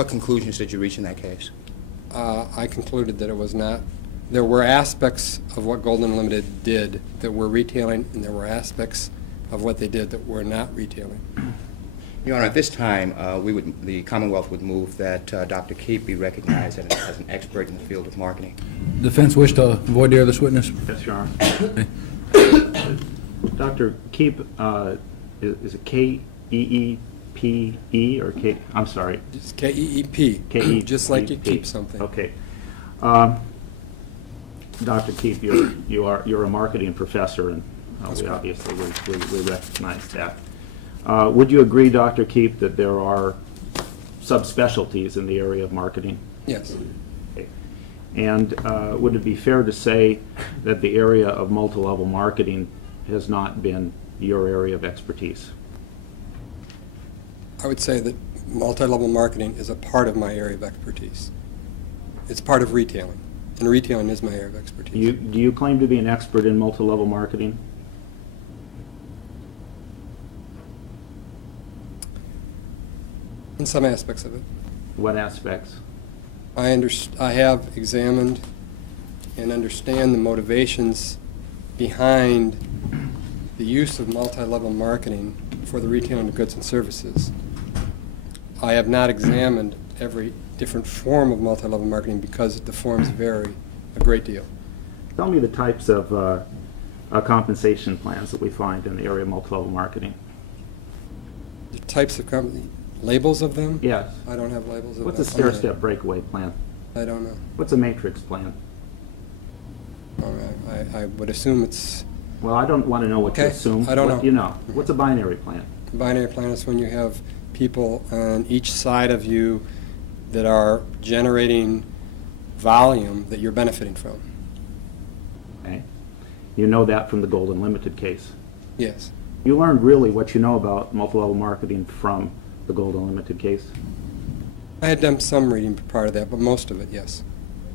What conclusions did you reach in that case? I concluded that it was not. There were aspects of what Golden Unlimited did that were retailing, and there were aspects of what they did that were not retailing. Your Honor, at this time, the Commonwealth would move that Dr. Keep be recognized as an expert in the field of marketing. Defense wish to voir dire this witness? Yes, Your Honor. Dr. Keep, is it K-E-E-P-E or K? I'm sorry. It's K-E-E-P, K-E-E-P. just like you keep something. Okay. Dr. Keep, you're a marketing professor, and That's we right. obviously we recognize that. Would you agree, Dr. Keep, that there are subspecialties in the area of marketing? Yes. Okay. And would it be fair to say that the area of multi-level marketing has not been your area of expertise? I would say that multi-level marketing is a part of my area of expertise. It's part of retailing, and retailing is my area of expertise. Do you claim to be an expert in multi-level marketing? In some aspects of it. What aspects? I have examined and understand the motivations behind the use of multi-level marketing for the retailing of goods and services. I have not examined every different form of multi-level marketing because the forms vary a great deal. Tell me the types of compensation plans that we find in the area of multi-level marketing. The types of labels of them? Yes. I don't have labels of them. What's a stair-step breakaway plan? I don't know. What's a matrix plan? I would assume it's Well, I don't want to know what you Okay, assume. I don't What know. do you know? What's a binary plan? a binary plan is when you have people on each side of you that are generating volume that you're benefiting from. Okay. You know that from the Gold Unlimited case. Yes. You learned really what you know about multi-level marketing from the Gold Unlimited case. I had done some reading prior to that, but most of it, yes.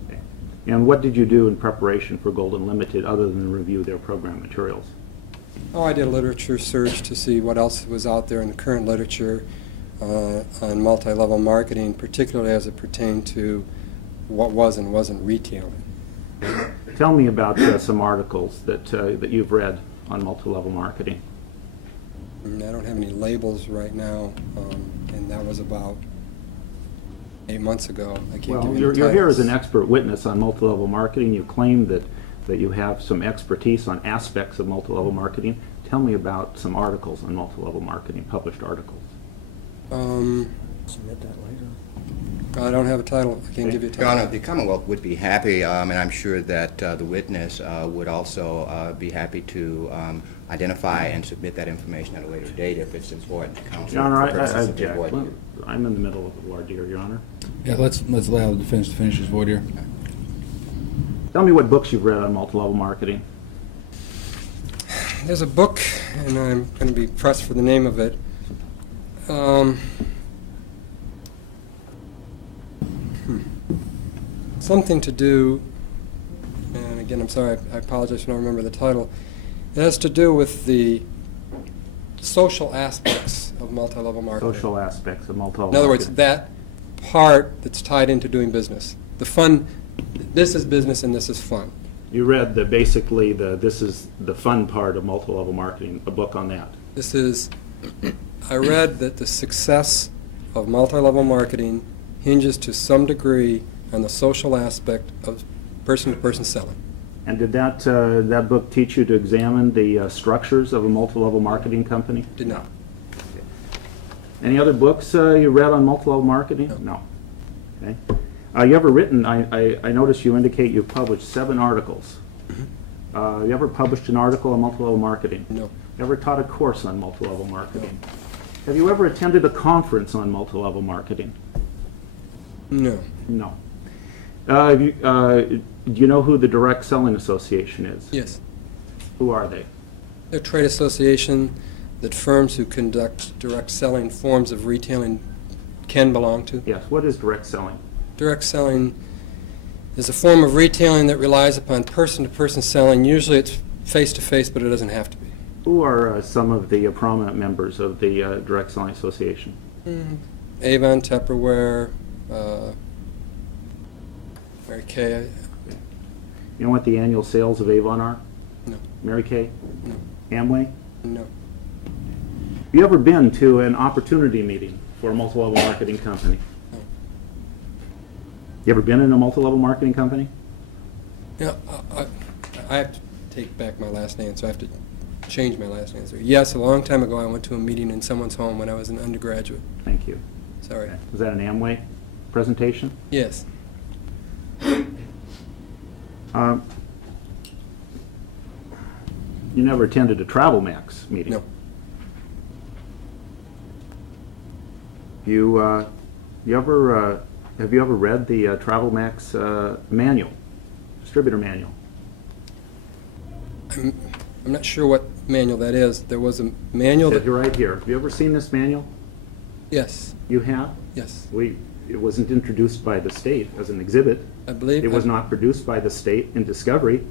Okay. And what did you do in preparation for Gold Unlimited other than review their program materials? Oh, I did a literature search to see what else was out there in the current literature on multi-level marketing, particularly as it pertained to what was and wasn't retailing. Tell me about some articles that you've read on multi-level marketing. And I don't have any labels right now, and that was about 8 months ago. I can't Well, give you you're any here as an titles. expert witness on multi-level marketing. You claim that you have some expertise on aspects of multi-level marketing. Tell me about some articles on multi-level marketing, published articles. Submit that later. I don't have a title. I can't give you a Your Honor, title. the Commonwealth would be happy, and I'm sure that the witness would also be happy to identify and submit that information at a later date if it's important to counsel. Your Honor, for I purposes of object. avoid- Well, I'm in the middle of a voir dire, Your Honor. Yeah, let's allow the defense to finish his voir dire. Tell me what books you've read on multi-level marketing. There's a book, and I'm going to be pressed for the name of it. Something to do, and again, I'm sorry, I apologize if I don't remember the title. It has to do with the social aspects of multi-level marketing. Social aspects of multi-level In other words, marketing. that part that's tied into doing business. The fun, this is business and this is fun. You read basically this is the fun part of multi-level marketing, a book on that. This is, I read that the success of multi-level marketing hinges to some degree on the social aspect of person-to-person selling. And did that book teach you to examine the structures of a multi-level marketing company? Did not. Any other books you read on multi-level marketing? No. Okay. You ever written, I noticed you indicate you've published 7 articles. You ever published an article on multi-level marketing? No. Ever taught a course on multi-level marketing? Have you ever attended a conference on multi-level marketing? No. No. Do you know who the Direct Selling Association is? Yes. Who are they? They're a trade association that firms who conduct direct selling forms of retailing can belong to. Yes. What is direct selling? Direct selling is a form of retailing that relies upon person-to-person selling. Usually it's face-to-face, but it doesn't have to be. Who are some of the prominent members of the Direct Selling Association? Avon, Tupperware, Mary Kay, You know what the annual sales of Avon are? no, Mary Kay? no, Amway? no. You ever been to an opportunity meeting for a multi-level marketing company? No. You ever been in a multi-level marketing company? Yeah, I have to take back my last answer. I have to change my last answer. Yes, a long time ago I went to a meeting in someone's home when I was an undergraduate. Thank you. Sorry. Was that an Amway presentation? Yes. You never attended a TravelMax meeting? No. Have you ever read the TravelMax manual, distributor manual? I'm not sure what manual that is. There was a manual It's that... right here. Have you ever seen this manual? Yes, You have? yes. It wasn't introduced by the state as an exhibit. I believe... It was not produced by the state in discovery.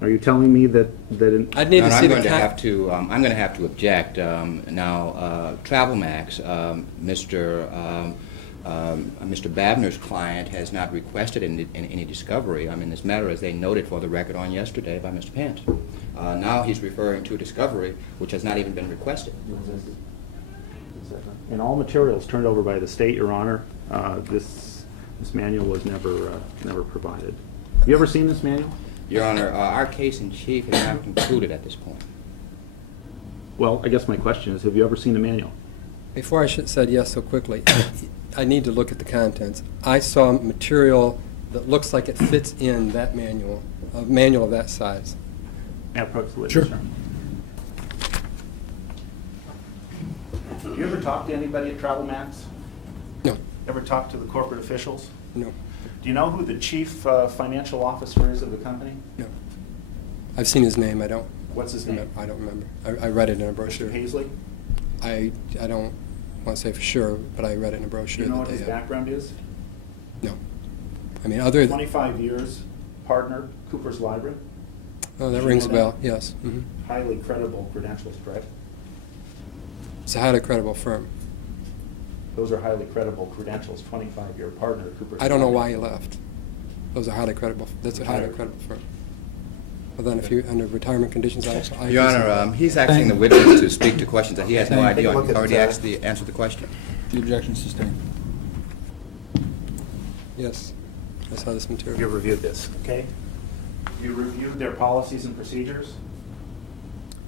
Are you telling me that I'd need No, to no, see I'm the... going to have to, I'm going to have to object. Now, TravelMax, Mr. Babener's client has not requested any discovery. I mean, this matter, as they noted for the record on yesterday by Mr. Pence. Now he's referring to discovery, which has not even been requested. in all materials turned over by the state, Your Honor, this manual was never provided. Have you ever seen this manual? Your Honor, our case in chief has not concluded at this point. Well, I guess my question is, have you ever seen the manual? Before I said yes so quickly, I need to look at the contents. I saw material that looks like it fits in that manual, a manual of that size. Approach the witness, Sure. sir. You ever talk to anybody at TravelMax? No, Ever talk to the corporate officials? no, Do you know who the chief financial officer is of the company? no. I've seen his name. I don't. What's his name? I don't remember. I read it in a brochure. Mr. Paisley? I don't want to say for sure, but I read it in a Do brochure. you know that what they his have. background is? No. I mean, other than... 25 years, partner, Cooper's Library. Oh, that Did you rings a know bell, that? yes. Mhm. Highly credible credentials, correct? It's a highly credible firm. Those are highly credible credentials, 25-year partner, Cooper's I don't know why Library. he left. Those are highly credible. That's a highly Retired. credible firm. Well, then, if you under retirement conditions, I Your Honor, he's asking the witness to speak to questions that he has no Take a idea on. look He's at, already answered the question. The objection sustained. Yes, I saw this You material. reviewed this, okay? You reviewed their policies and procedures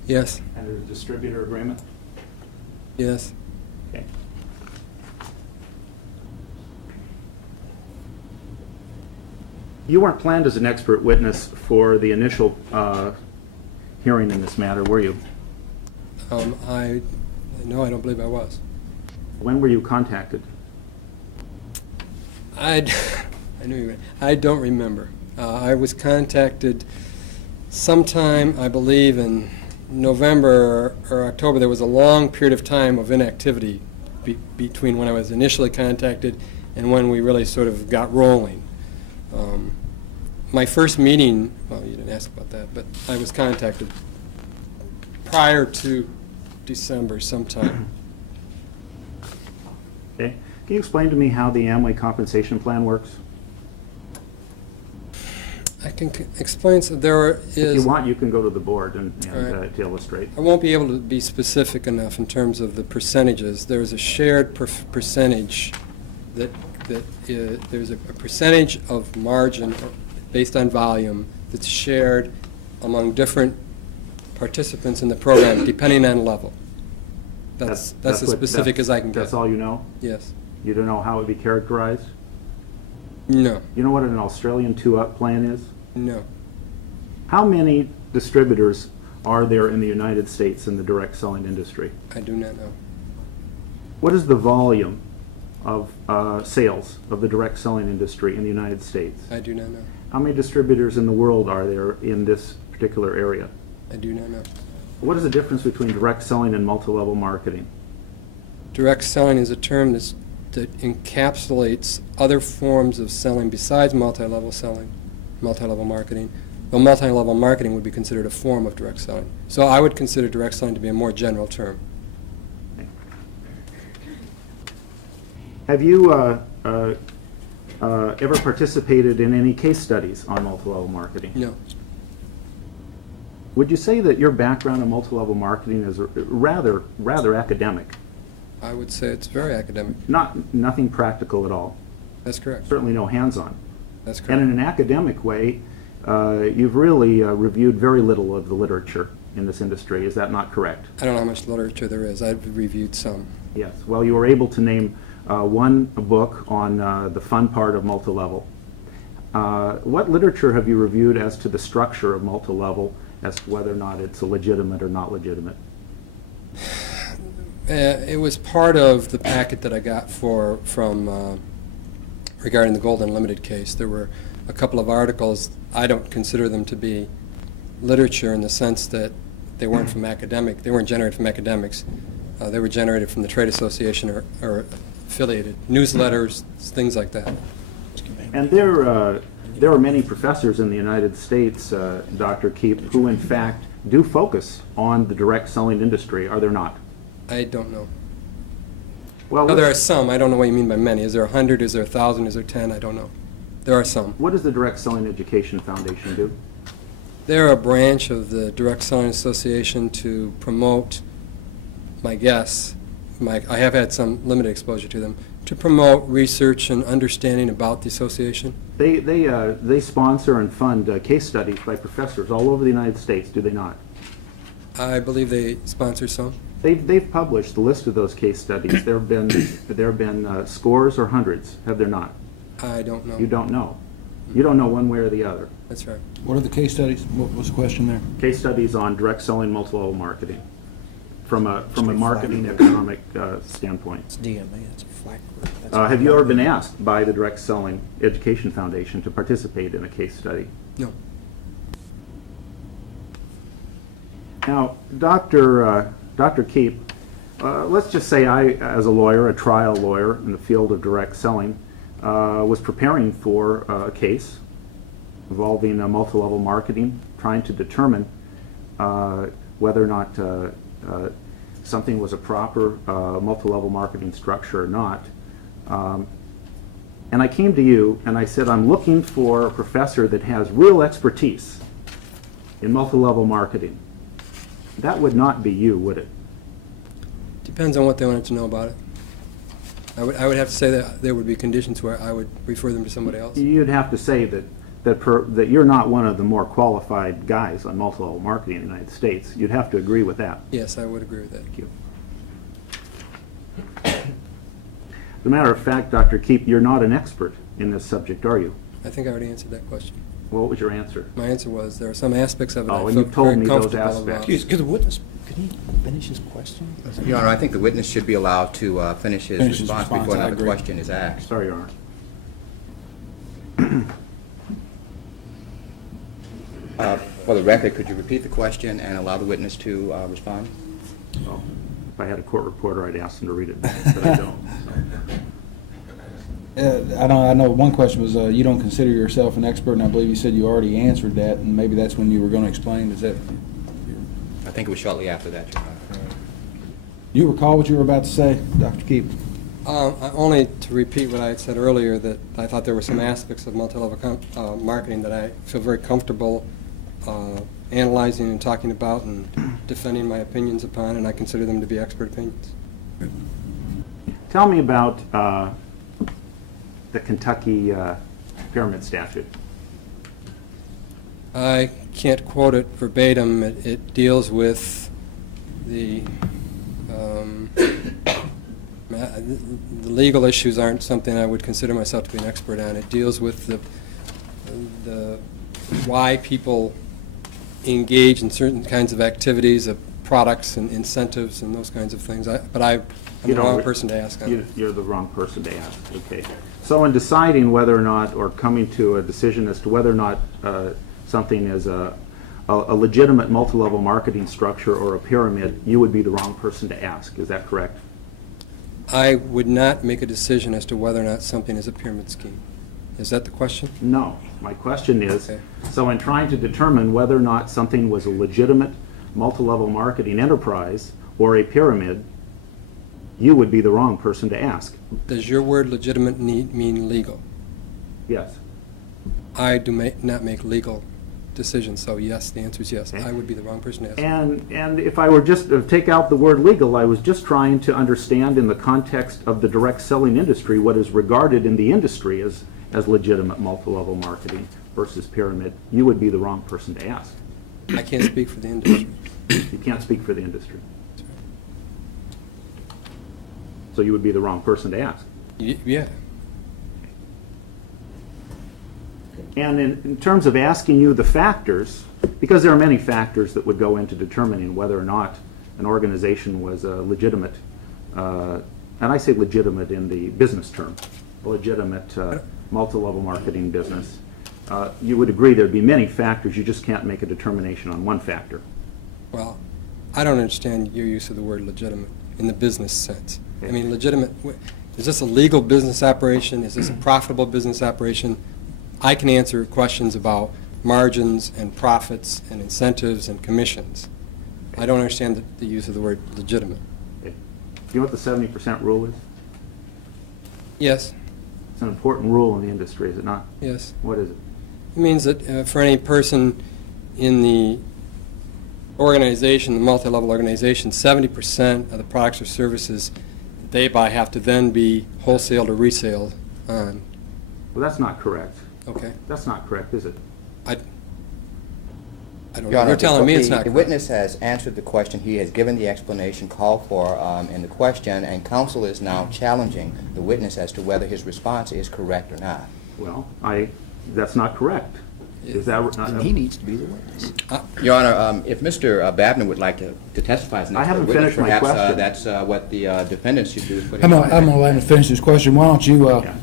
Yes, and their distributor agreement? yes. Okay. You weren't planned as an expert witness for the initial hearing in this matter, were you? No, I don't believe I was. When were you contacted? I knew you were. I don't remember. I was contacted sometime, I believe, in November or October. There was a long period of time of inactivity between when I was initially contacted and when we really sort of got rolling. My first meeting, well, you didn't ask about that, but I was contacted prior to December sometime. Okay. Can you explain to me how the Amway compensation plan works? I can explain, so there If you is... want, you can go to the board and All right. to illustrate. I won't be able to be specific enough in terms of the percentages. There's a shared percentage there's a percentage of margin based on volume that's shared among different participants in the program, depending on level. That's as what- specific as I can get. That's all you know? Yes. You don't know how it would be characterized? No. You know what an Australian two-up plan is? No. How many distributors are there in the United States in the direct selling industry? I do not know. What is the volume of sales of the direct selling industry in the United States? I do not know. How many distributors in the world are there in this particular area? I do not know. What is the difference between direct selling and multi-level marketing? Direct selling is a term that encapsulates other forms of selling besides multi-level selling, multi-level marketing. Well, multi-level marketing would be considered a form of direct selling. So I would consider direct selling to be a more general term. Have you ever participated in any case studies on multi-level marketing? No. Would you say that your background in multi-level marketing is rather academic? I would say it's very academic. Nothing practical at all. That's correct. Certainly no hands-on. That's And correct. in an academic way, you've really reviewed very little of the literature in this industry. Is that not correct? I don't know how much literature there is. I've reviewed some. Yes. Well, you were able to name one book on the fun part of multi-level. What literature have you reviewed as to the structure of multi-level, as to whether or not it's legitimate or not legitimate? It was part of the packet that I got from regarding the Gold Unlimited case. There were a couple of articles. I don't consider them to be literature in the sense that they weren't from academic. They weren't generated from academics. They were generated from the trade association or affiliated newsletters, things like that. And there are many professors in the United States, Dr. Keep, who in fact do focus on the direct selling industry, are there not? I don't know. Well, No, there are some. I don't know what you mean by many. Is there 100? Is there 1,000? Is there 10? I don't know. There are some. what does the Direct Selling Education Foundation do? They're a branch of the Direct Selling Association to promote, my guess, I have had some limited exposure to them, to promote research and understanding about the association. They sponsor and fund case studies by professors all over the United States, do they not? I believe they sponsor some. They've published the list of those case studies. There have been scores or hundreds, have there not? I don't know. You don't know. You don't know one way or the other. That's right. What are the case studies? What was the question there? Case studies on direct selling, multi-level marketing, from a marketing economic standpoint. It's DMA, it's a flat group. That's Have you ever been asked by the Direct Selling Education Foundation to participate in a case study? No. Now, Dr. Keep, let's just say I, as a lawyer, a trial lawyer in the field of direct selling, was preparing for a case involving multi-level marketing, trying to determine whether or not something was a proper multi-level marketing structure or not. And I came to you and I said, I'm looking for a professor that has real expertise in multi-level marketing. That would not be you, would it? Depends on what they wanted to know about it. I would have to say that there would be conditions where I would refer them to somebody else. You'd have to say that you're not one of the more qualified guys on multi-level marketing in the United States. You'd have to agree with that. Yes, I would agree with that. Thank you. As a matter of fact, Dr. Keep, you're not an expert in this subject, are you? I think I already answered that question. What was your answer? My answer was there are some aspects of it Oh, I and felt you've told very me those comfortable aspects. about. Excuse, could the witness, could he finish his question? Your Honor, I think the witness should be allowed to finish his Finish his response response, before I another agree. question is asked. Sorry, Your Honor. For the record, could you repeat the question and allow the witness to respond? Well, if I had a court reporter, I'd ask them to read it back, but I don't. I know one question was, you don't consider yourself an expert, and I believe you said you already answered that, and maybe that's when you were going to explain. Is that, I think it was shortly after that, Your Honor. you recall what you were about to say, Dr. Keep? Only to repeat what I had said earlier, that I thought there were some aspects of multi-level marketing that I feel very comfortable analyzing and talking about and defending my opinions upon, and I consider them to be expert opinions. Tell me about the Kentucky pyramid statute. I can't quote it verbatim. It deals with the legal issues aren't something I would consider myself to be an expert on. It deals with the why people engage in certain kinds of activities, of products and incentives and those kinds of things. I'm the wrong person to ask on it. You're the wrong person to ask, okay. So in deciding whether or not, or coming to a decision as to whether or not something is a legitimate multi-level marketing structure or a pyramid, you would be the wrong person to ask, is that correct? I would not make a decision as to whether or not something is a pyramid scheme. Is that the question? No. My question is, Okay. so in trying to determine whether or not something was a legitimate multi-level marketing enterprise or a pyramid, you would be the wrong person to ask. Does your word legitimate mean legal? Yes. I do not make legal decisions, so yes, the answer is yes. Okay. I would be the wrong person to ask. And if I were just to take out the word legal, I was just trying to understand in the context of the direct selling industry what is regarded in the industry as legitimate multi-level marketing versus pyramid. You would be the wrong person to ask. I can't speak for the industry. You can't speak for the industry. So you would be the wrong person to ask. Yeah. And in terms of asking you the factors, because there are many factors that would go into determining whether or not an organization was a legitimate, and I say legitimate in the business term, a legitimate multi-level marketing business, you would agree there'd be many factors, you just can't make a determination on one factor. Well, I don't understand your use of the word legitimate in the business sense. I mean, legitimate, is this a legal business operation? Is this a profitable business operation? I can answer questions about margins and profits and incentives and commissions. I don't understand the use of the word legitimate. Okay. Do you know what the 70% rule is? Yes, It's an important rule in the industry, is it not? yes. What is it? It means that for any person in the organization, the multi-level organization, 70% of the products or services they buy have to then be wholesaled or resale on. Well, that's not correct. Okay. That's not correct, is it? I don't Your know. Honor, You're telling me it's not The correct. witness has answered the question. He has given the explanation called for in the question, and counsel is now challenging the witness as to whether his response is correct or not. Well, that's not correct. Is that? And he needs to be the witness. Your Honor, if Mr. Babener would like to testify as an I expert haven't witness, finished my perhaps question. that's what the defendants should do. Is put I'm him gonna on. let him finish his question. Yeah.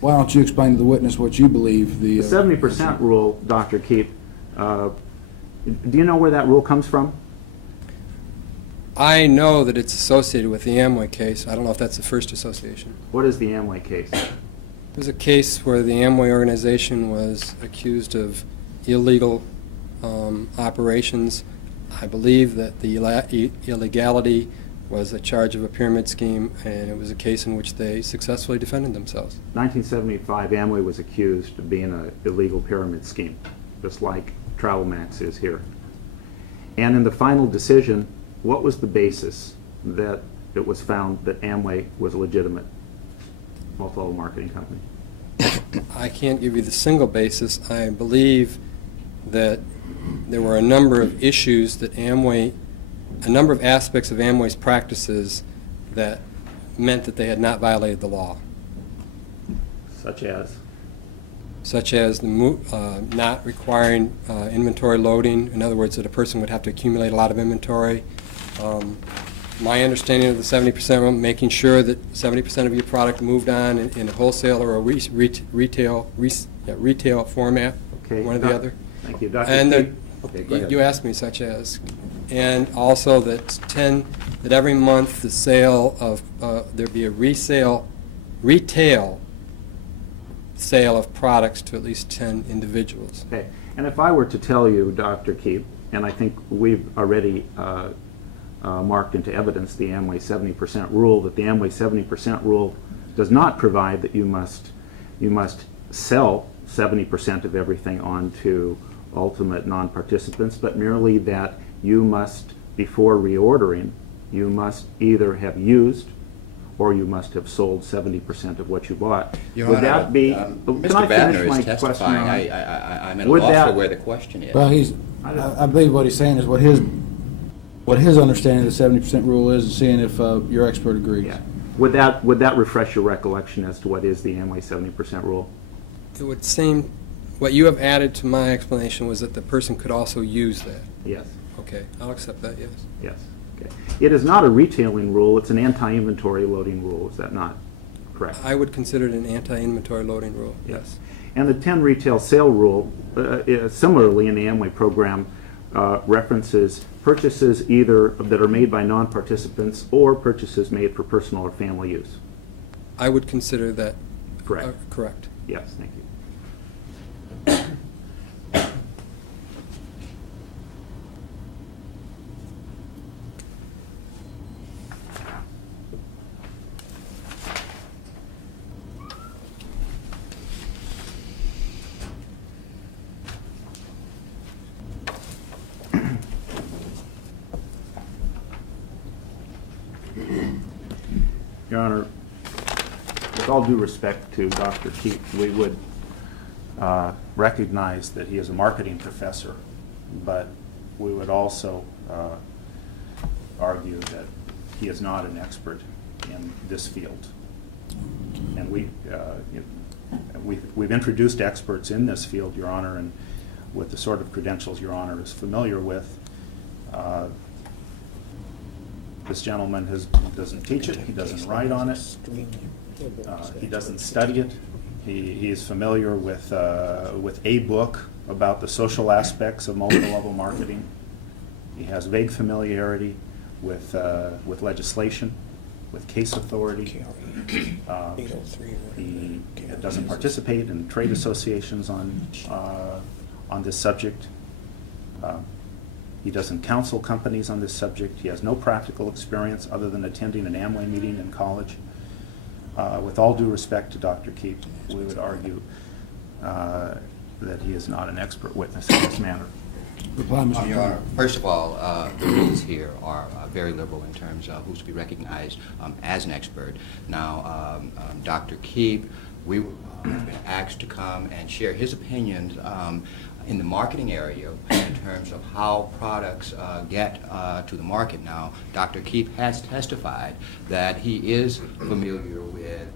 Why don't you explain to the witness what you believe the... The 70% rule, Dr. Keep, do you know where that rule comes from? I know that it's associated with the Amway case. I don't know if that's the first association. What is the Amway case? There's a case where the Amway organization was accused of illegal operations. I believe that the illegality was a charge of a pyramid scheme, and it was a case in which they successfully defended themselves. 1975, Amway was accused of being an illegal pyramid scheme, just like TravelMax is here. And in the final decision, what was the basis that it was found that Amway was a legitimate multi-level marketing company? I can't give you the single basis. I believe that there were a number of issues that Amway, a number of aspects of Amway's practices that meant that they had not violated the law, Such as? such as not requiring inventory loading. In other words, that a person would have to accumulate a lot of inventory. My understanding of the 70% rule, making sure that 70% of your product moved on in a wholesale or a retail format, Okay. one or the other. Thank you. Dr. And Keep? Okay, go ahead. you asked me such as, and also that every month the sale of, there'd be a retail sale of products to at least 10 individuals. Okay, and if I were to tell you, Dr. Keep, and I think we've already marked into evidence the Amway 70% rule, that the Amway 70% rule does not provide that you must sell 70% of everything on to ultimate non-participants, but merely that you must, before reordering, you must either have used or you must have sold 70% of what you bought. Your Would Honor, that be? Mr. Can I Babener finish is my testifying. question? I'm at a Would loss that- for where the question is. Well, I believe what he's saying is what his understanding of the 70% rule is, and seeing if your expert agrees. Yeah. Would that refresh your recollection as to what is the Amway 70% rule? It would seem, what you have added to my explanation was that the person could also use that. Yes. Okay, I'll accept that, yes. Yes. Okay. It is not a retailing rule, it's an anti-inventory loading rule, is that not correct? I would consider it an anti-inventory loading rule, yes. And the 10 retail sale rule, similarly in the Amway program, references purchases either that are made by non-participants or purchases made for personal or family use. I would consider that Correct. correct. Yes, thank you. Your Honor, with all due respect to Dr. Keith, we would recognize that he is a marketing professor, but we would also argue that he is not an expert in this field. And we've introduced experts in this field, Your Honor, and with the sort of credentials Your Honor is familiar with. This gentleman doesn't teach it, he doesn't write on it, he doesn't study it. He is familiar with a book about the social aspects of multi-level marketing. He has vague familiarity with legislation, with case authority. He doesn't participate in trade associations on this subject. He doesn't counsel companies on this subject. He has no practical experience other than attending an Amway meeting in college. With all due respect to Dr. Keep, we would argue that he is not an expert witness in this matter. Reply, Mr. Your Honor, first of all, the rules here are very liberal in terms of who's to be recognized as an expert. Now, Dr. Keep, we have been asked to come and share his opinions in the marketing area in terms of how products get to the market. Now, Dr. Keep has testified that he is familiar with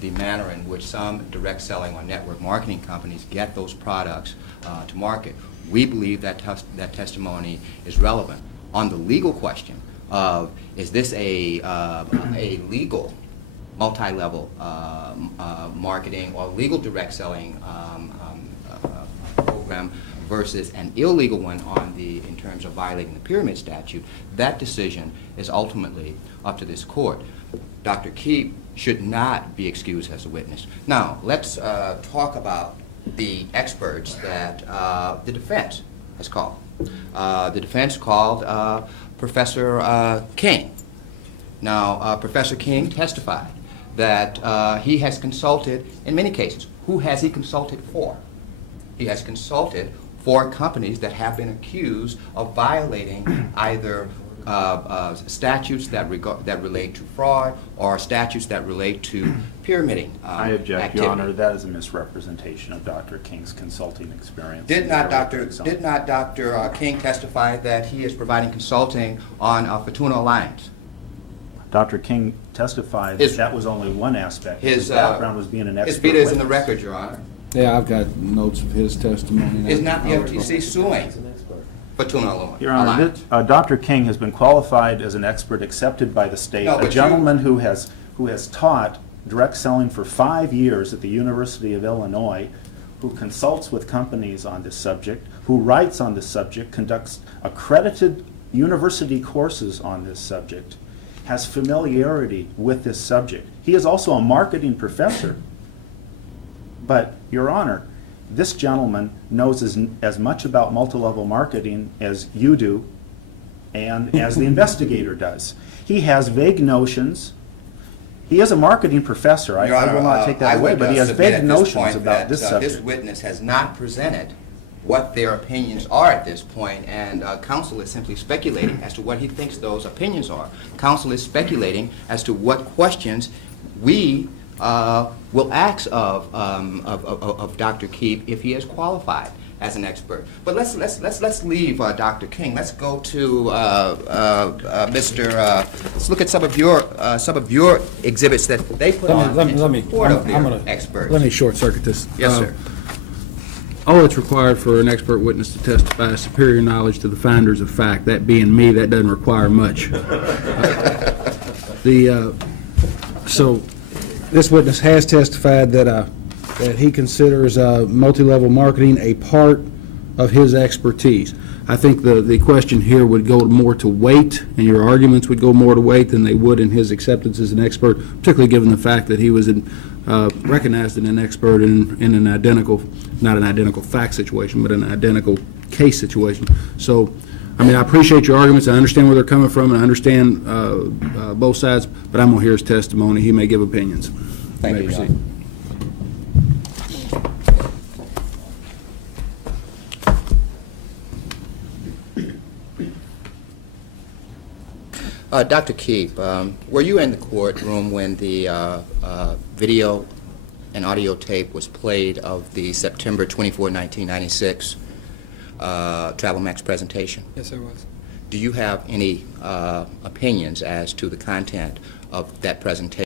the manner in which some direct selling or network marketing companies get those products to market. We believe that that testimony is relevant. On the legal question of is this a legal multi-level marketing or legal direct selling program versus an illegal one in terms of violating the pyramid statute, that decision is ultimately up to this court. Dr. Keep should not be excused as a witness. Now, let's talk about the experts that the defense has called. The defense called Professor King. Now, Professor King testified that he has consulted, in many cases, who has he consulted for? He has consulted for companies that have been accused of violating either statutes that relate to fraud or statutes that relate to pyramiding I object, activity. Your Honor. That is a misrepresentation of Dr. King's consulting experience. Did not Dr. King testify that he is providing consulting on Fortuna Alliance? Dr. King testified that was only one aspect. His background was being an expert His vita is in the witness. record, Your Honor. Yeah, I've got notes of his testimony. Is not the FTC suing Fortuna Alliance? Your Honor, Dr. King has been qualified as an expert accepted by the state. No, A but gentleman who has taught direct selling for 5 years at the University of Illinois, who consults with companies on this subject, who writes on this subject, conducts accredited university courses on this subject, has familiarity with this subject. He is also a marketing professor. But, Your Honor, this gentleman knows as much about multi-level marketing as you do and as the investigator does. He has vague notions. He is a marketing professor. Your Honor, I will not take that away, but he has vague notions about this subject. This witness has not presented what their opinions are at this point, and counsel is simply speculating as to what he thinks those opinions are. Counsel is speculating as to what questions we will ask of Dr. Keep if he is qualified as an expert. But let's leave Dr. King. Let's go to let's look at some of your exhibits that they put on in support of their experts. Let me short circuit this. Yes, sir. All that's required for an expert witness to testify is superior knowledge to the finders of fact. That being me, that doesn't require much. So this witness has testified that he considers multi-level marketing a part of his expertise. I think the question here would go more to weight, and your arguments would go more to weight than they would in his acceptance as an expert, particularly given the fact that he was recognized as an expert in an identical, not an identical fact situation, but an identical case situation. So, I mean, I appreciate your arguments. I understand where they're coming from, and I understand both sides, but I'm going to hear his testimony. He may give opinions. Thank you, Your Honor. Dr. Keep, were you in the courtroom when the video and audio tape was played of the September 24, 1996 TravelMax presentation? Yes, I was. Do you have any opinions as to the content of that presentation?